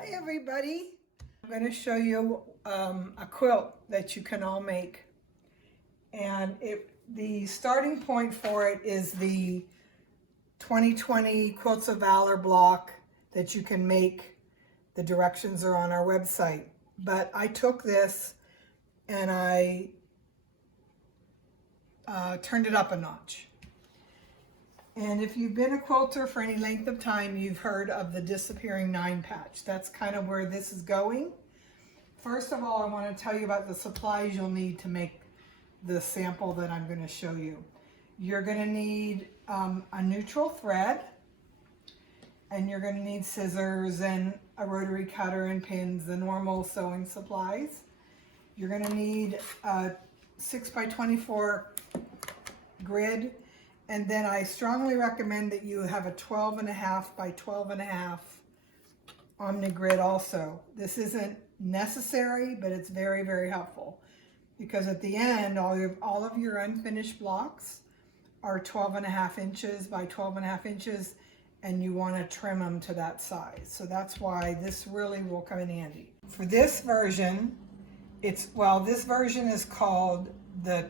Hi everybody. I'm going to show you a quilt that you can all make. And the starting point for it is the 2020 Quilts of Valor block that you can make. The directions are on our website. But I took this and I turned it up a notch. And if you've been a quilter for any length of time, you've heard of the Disappearing Nine Patch. That's kind of where this is going. First of all, I want to tell you about the supplies you'll need to make the sample that I'm going to show you. You're going to need a neutral thread, and you're going to need scissors and a rotary cutter and pins, the normal sewing supplies. You're going to need a 6x24 grid. And then I strongly recommend that you have a 12.5 by 12.5 Omni grid also. This isn't necessary, but it's very, very helpful because at the end, all of your unfinished blocks are 12.5 inches by 12.5 inches, and you want to trim them to that size. So that's why this really will come in handy. For this version, this version is called the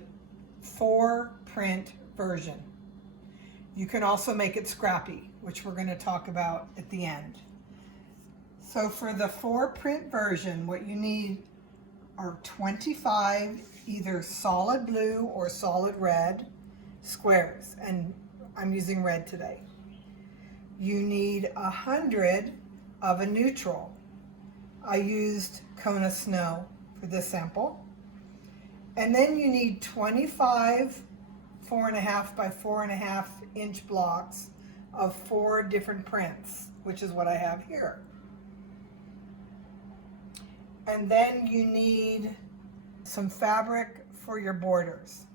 4-print version. You can also make it scrappy, which we're going to talk about at the end. So for the 4-print version, what you need are 25 either solid blue or solid red squares, and I'm using red today. You need 100 of a neutral. I used Kona Snow for this sample. And then you need 25 4.5 by 4.5 inch blocks of 4 different prints, which is what I have here. And then you need some fabric for your borders.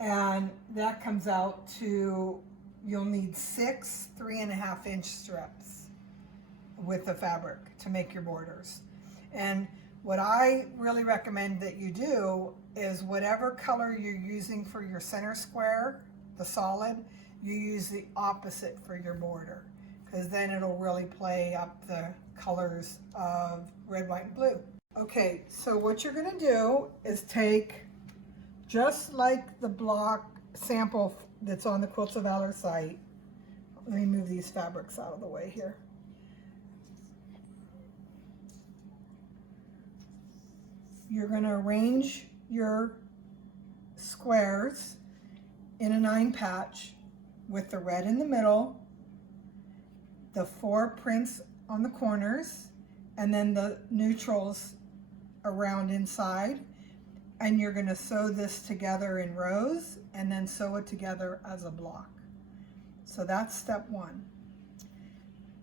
And that comes out to, you'll need 6 3.5 inch strips with the fabric to make your borders. And what I really recommend that you do is whatever color you're using for your center square, the solid, you use the opposite for your border, because then it'll really play up the colors of red, white, and blue. Okay, so what you're gonna do is take, just like the block sample that's on the Quilts of Valor site, let me move these fabrics out of the way here. You're going to arrange your squares in a 9 patch with the red in the middle, the 4 prints on the corners, and then the neutrals around inside. And you're going to sew this together in rows and then sew it together as a block. So that's step 1.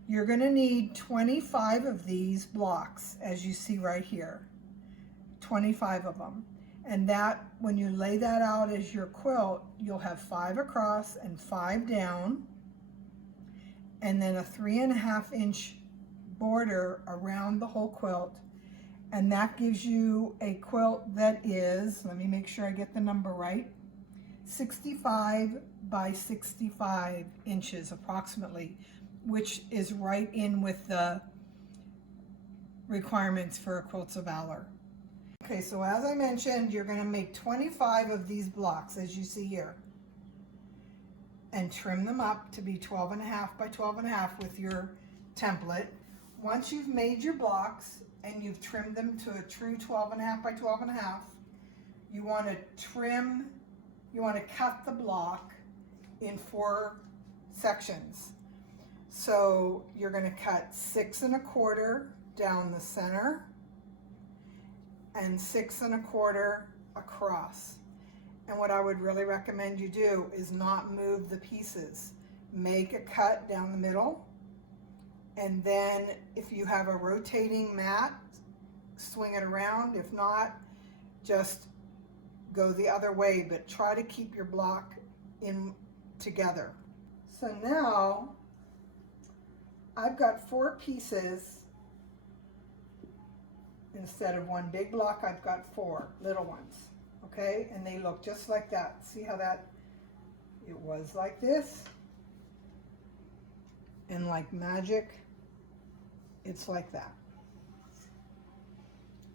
You're going to need 25 of these blocks, as you see right here. 25 of them, and that, when you lay that out as your quilt, you'll have 5 across and 5 down, and then a 3.5 inch border around the whole quilt, and that gives you a quilt that is, let me make sure I get the number right, 65 by 65 inches approximately, which is right in with the requirements for a Quilts of Valor. Okay, so as I mentioned, you're going to make 25 of these blocks, as you see here, and trim them up to be 12.5 by 12.5 with your template. Once you've made your blocks and you've trimmed them to a true 12.5 by 12.5, you want to cut the block in 4 sections. So you're going to cut 6 1/4 down the center, and 6 1/4 across. And what I would really recommend you do is not move the pieces. Make a cut down the middle, and then if you have a rotating mat, swing it around. If not, just go the other way, but try to keep your block in together. So now I've got 4 pieces. Instead of 1 big block, I've got 4 little ones, okay? And they look just like that. See how that, it was like this, and like magic, it's like that.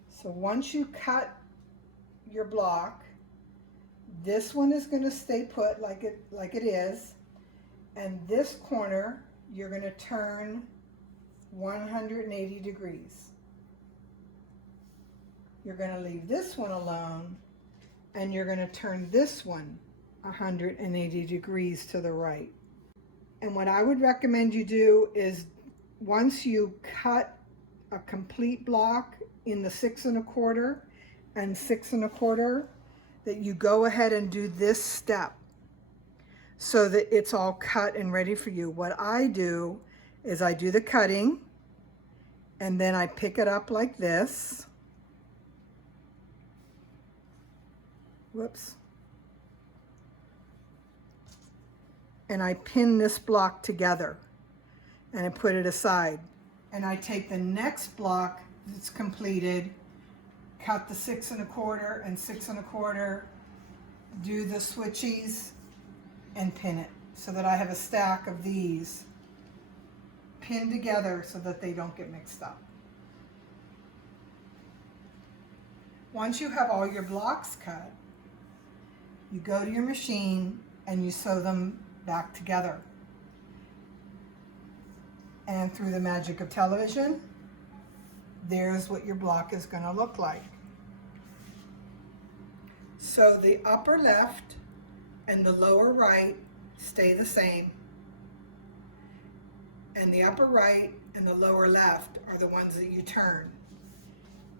So once you cut your block, this one is going to stay put like it is, and this corner you're going to turn 180 degrees. You're going to leave this one alone, and you're going to turn this one 180 degrees to the right. And what I would recommend you do is, once you cut a complete block in the 6 1/4 and 6 1/4, that you go ahead and do this step so that it's all cut and ready for you. What I do is I do the cutting, and then I pick it up like this. Whoops. And I pin this block together and I put it aside. And I take the next block that's completed, cut the 6 1/4 and 6 1/4, do the switchies, and pin it so that I have a stack of these pinned together so that they don't get mixed up. Once you have all your blocks cut, you go to your machine and you sew them back together. And through the magic of television, there's what your block is going to look like. So the upper left and the lower right stay the same, and the upper right and the lower left are the ones that you turn.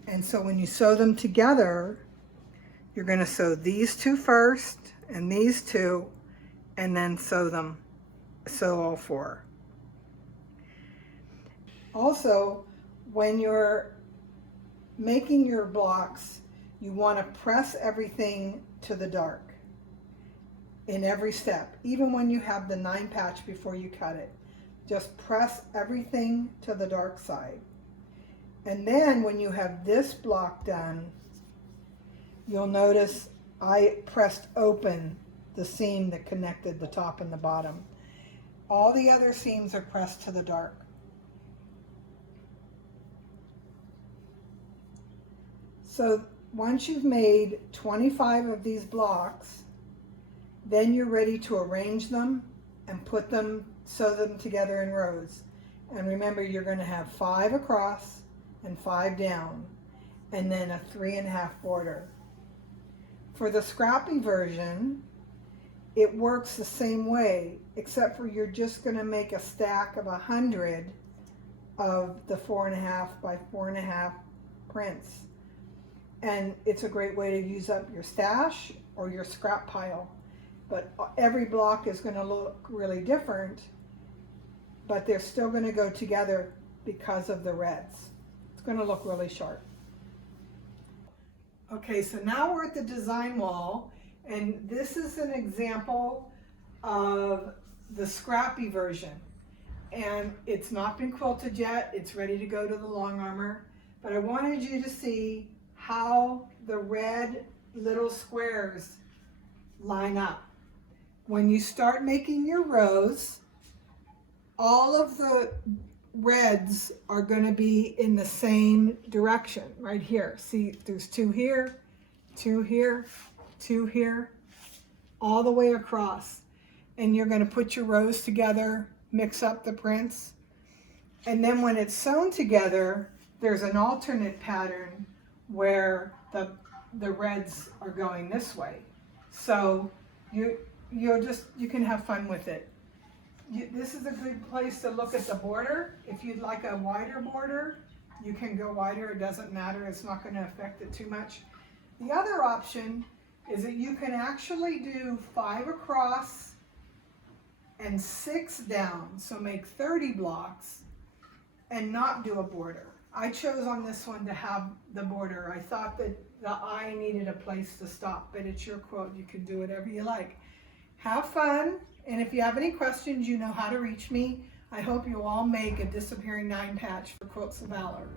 And so when you sew them together, you're going to sew these two first and these two, and then sew all four. Also, when you're making your blocks, you want to press everything to the dark in every step. Even when you have the 9 patch before you cut it, just press everything to the dark side. And then when you have this block done, you'll notice I pressed open the seam that connected the top and the bottom. All the other seams are pressed to the dark. So once you've made 25 of these blocks, then you're ready to arrange them and sew them together in rows. And remember, you're going to have 5 across and 5 down, and then a 3 1/2 border. For the scrappy version, it works the same way, except for you're just going to make a stack of 100 of the 4 1/2 by 4 1/2 prints. And it's a great way to use up your stash or your scrap pile. But every block is going to look really different, but they're still going to go together because of the reds. It's going to look really sharp. Okay, so now we're at the design wall, and this is an example of the scrappy version. And it's not been quilted yet. It's ready to go to the long armor, but I wanted you to see how the red little squares line up. When you start making your rows, all of the reds are going to be in the same direction right here. See, there's 2 here, 2 here, 2 here, all the way across. And you're going to put your rows together, mix up the prints, and then when it's sewn together, there's an alternate pattern where the reds are going this way. So you can have fun with it. This is a good place to look at the border. If you'd like a wider border, you can go wider. It doesn't matter. It's not going to affect it too much. The other option is that you can actually do 5 across and 6 down, so make 30 blocks and not do a border. I chose on this one to have the border. I thought that the eye needed a place to stop, but it's your quilt. You can do whatever you like. Have fun, and if you have any questions, you know how to reach me. I hope you all make a Disappearing 9 patch for Quilts of Valor.